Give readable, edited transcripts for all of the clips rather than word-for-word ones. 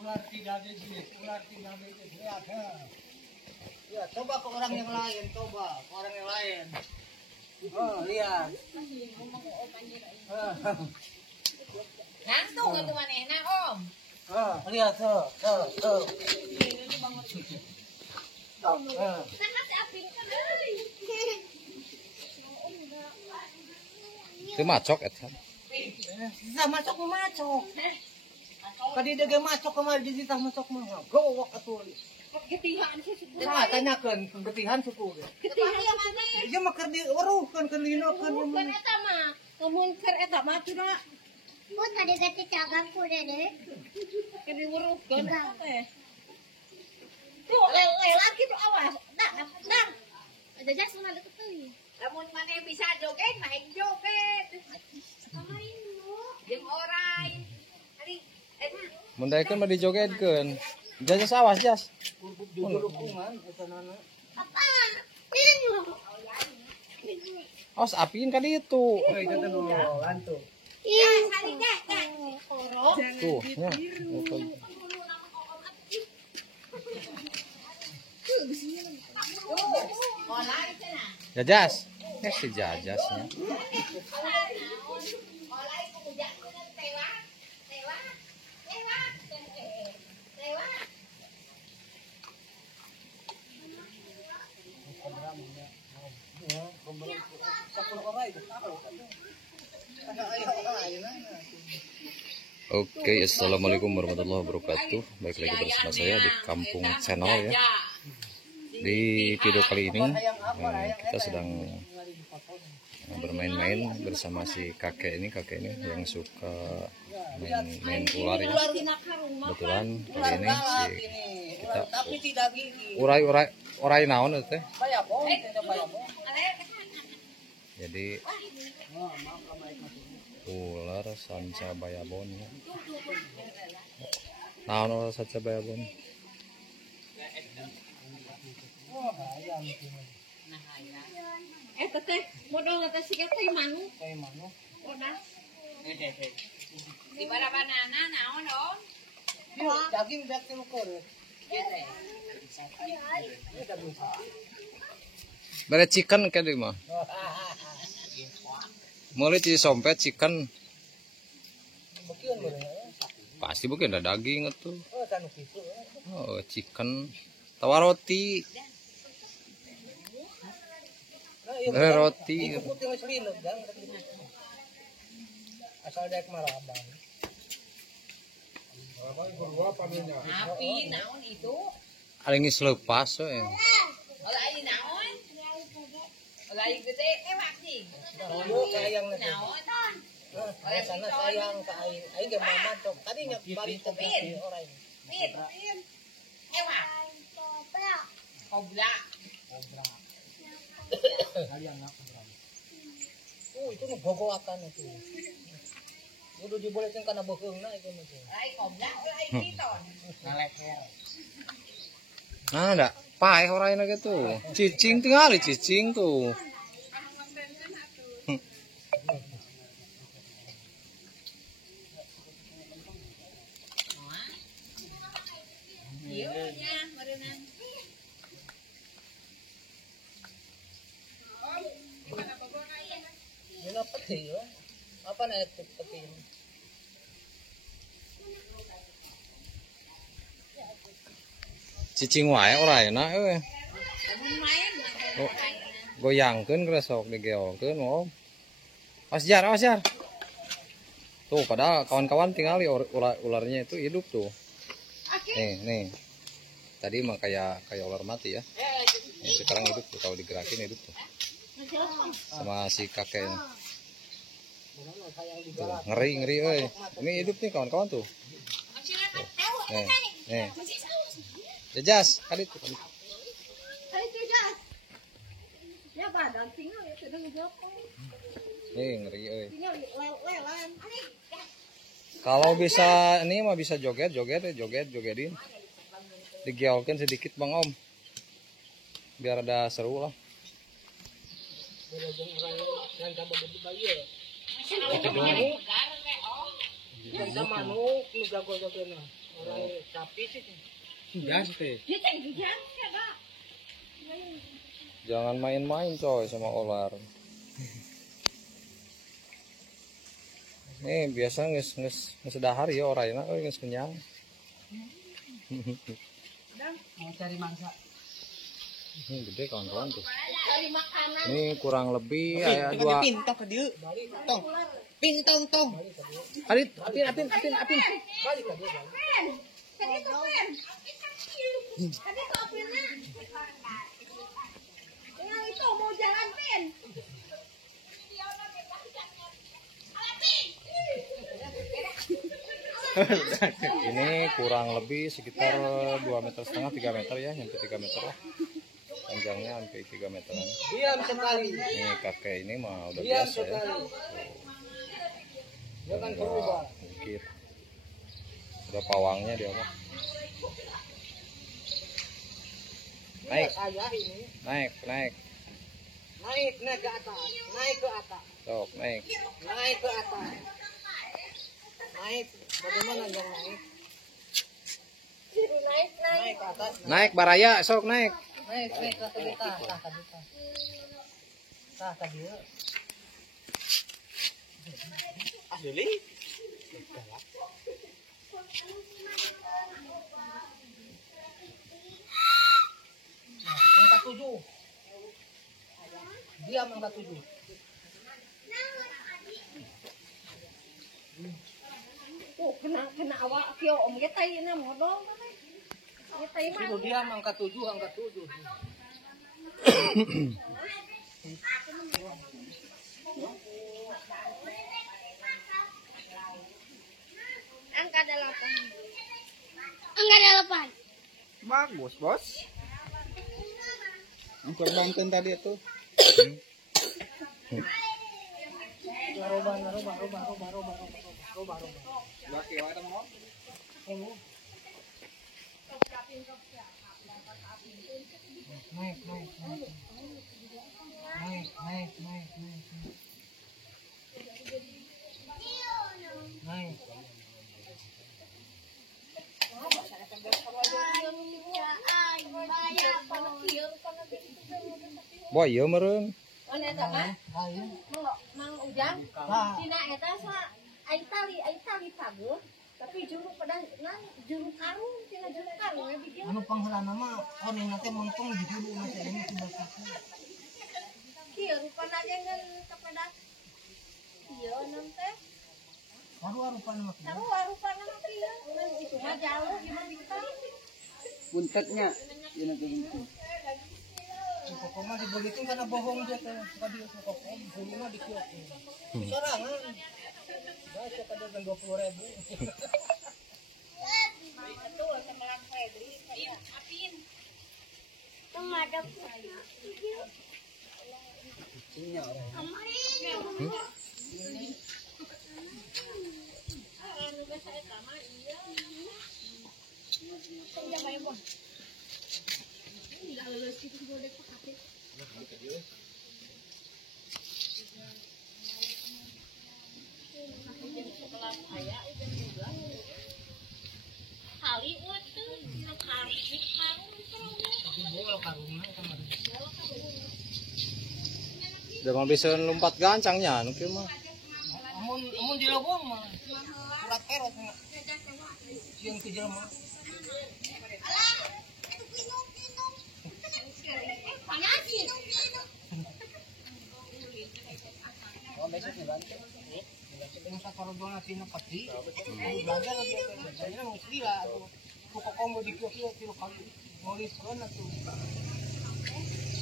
ular tidak lihat. Ya, coba ke orang yang lain, coba ke orang yang lain. Oh, lihat. Nangtung itu manehna, Om. Lihat tuh. Itu macok eta. Bisa macok. Kadi dia macok kemarin di sitah macok mah. Gowok atuh. Ketihan sih suku. Nah, tanyakeun ketihan suku. Ketihan mana? Ieu mah keur diweruhkeun keur dinokeun. Bukan eta mah. Kemun keur eta mah tina. Oh, tadi ganti cagak kuda deh. Keur diweruhkeun teh. Tuh, lelaki tuh awas. Nah. Ada jas mana deket teuing. Lamun maneh bisa joget, mah joget. Pamain lu. Jeung orai. Ari Mun daekeun mah dijogetkeun. Jas awas jas. Apa? Ini Awas apiin ka ditu. Iya, Tuh, nya. Jajas. Si jajasnya. Oke, assalamualaikum warahmatullahi wabarakatuh. Baik lagi bersama saya di Kampung Channel ya. Di video kali ini kita sedang bermain-main bersama si kakek ini yang suka main ular ya. Kebetulan kali ini kita urai naon itu teh. Jadi ular sanca bayabon ya. Naon ular sanca bayabon? teh modal kata siga teh manu. Odah. Di mana-mana naon, Om? Daging dak keur. Bare chicken ka di mah. Mulai di sompet chicken. Pasti bukan ada daging itu. Oh, chicken. Tawa roti. Roti. Asal dek marabang. Api naon itu? Alingis lepas we. Oleh naon? Oleh gede ewak sih. Sayang Naon? sana sayang ka aing ge mama tok. Tadi nya bari teh orang. Pin. Ewak. Kobra. Oh, itu nu bogoakan itu. Udah dibolehkan karena bekeungna itu mah. Lai kobra, lai piton. Ngaleher. Nah, ada paeh orangnya gitu. Cicing tinggal cicing tuh. Iya nya, meureunna. Ini peti ya. Apa na itu peti? Cicing wae orangnya euy. Main. Goyangkeun gresok digeolkeun om. Asjar. Tuh padahal kawan-kawan tinggal ularnya itu hidup tuh. Nih. Tadi mah kayak ular mati ya. Sekarang hidup tuh, kalau digerakin hidup tuh. Sama si kakeknya. Tuh, ngeri euy. Ini hidup nih kawan-kawan tuh. Nih. Jajas, kali tuh. Ya badan tinggal ya sedang jopong. Nih ngeri euy. Tinggal lelan. Kalau bisa ini mah bisa jogetin. Digeolkan sedikit Bang Om. Biar ada seru lah. Ganda manuk, lu jago-jago na. Orang sapi sih. Gas teh. Dia cek jang ya, Pak. Jangan main-main coy sama ular. Nih biasa nges dahar ya orangnya nges kenyang. Mau cari mangsa. Ini gede kawan-kawan tuh. Cari makanan. Ini kurang lebih ya dua. Pintok ke dia. Tong. Pintong tong. Adit, Apin. Pen. Tadi itu pen. Tadi itu apinnya. Yang itu mau jalan pen. Ini kurang lebih sekitar 2,5 meter 3 meter ya, sampai 3 meter lah. Panjangnya sampai 3 meteran. Diam sekali. Ini kakek ini mah udah Diam biasa ya. sekali. Jangan Udah berubah. dikit. Udah pawangnya dia mah. Naik, Ayah ini. naik. Naik ke atas. Naik ke atas. Sok, naik. Naik ke atas. Naik. Bagaimana yang naik? Naik ke atas. Naik baraya, sok naik. Naik ke kita. Tah ka dia. Asli? Angka 7. Diam angka 7. Oh, kena awak kyo om getai na mo dong. Getai mah. Itu diam angka 7, angka 7. Angka 8. Enggak ada lepas. Bagus, Bos. Untuk nonton tadi itu. Roba. Laki wae teman. Naik. Naik. Boy, ieu meureun. Anu eta mah? Ayo. Mang Ujang. Tah. Cina eta sa ai tali pagur, tapi juru karung, cina juru karung ya bikin. Anu pangheula nama orang nanti montong di dulu masa ini sudah satu. Kieu rupana dengan kepada kieu nam teh. Baru rupanya mah. Sarua rupana mah kieu. Itu mah jauh gimana kita. Buntetnya ini tuh buntet. Pokoknya mah dibegitu karena bohong dia teh. Tadi pokoknya bulu mah dikiok. Sorangan. Baca kada dengan 20.000. Betul sama Lang Febri kayak apin. Enggak ada. Kucingnya orang. Anu geus eta mah ieu. Senja main bon. Ini lulus itu boleh pakai. Kali itu kari Bola karungna sama dia. Udah mau bisa lompat gancangnya anu kieu mah. Amun di lobong mah. Urat erot mah. Sieun ke jelema. Oh, besok dibantu. Yang sakaro dona tina pati. Belajar lagi. Saya mau gila tuh. Kok di kio tiro kali. Nulis kan tuh.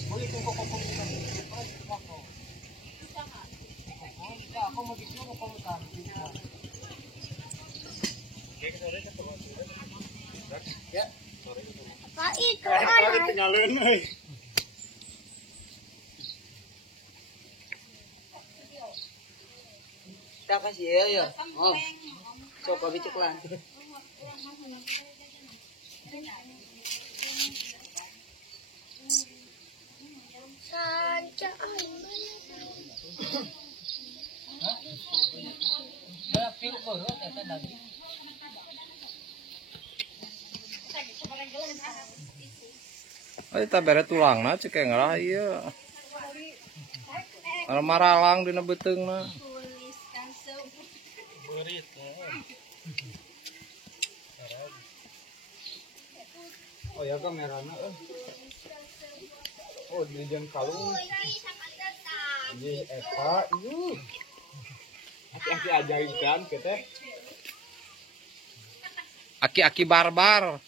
Boleh tuh kok kita. Bisa aku mau di kio kok mutar. Ya. Pak itu orang. Nyaleun euy. Kita kasih ya. Oh. Sok abi ceklan. Saja. Ya, piu ko Turut eta daging. Eta bere tulangna cek ngarah ieu. Ara maralang dina beuteungna. Tuliskan sebuah. Beurit. Oh ya kamerana Oh di jam kalung. Ini Eva, Aki-aki ajaib kan kita. Aki-aki barbar.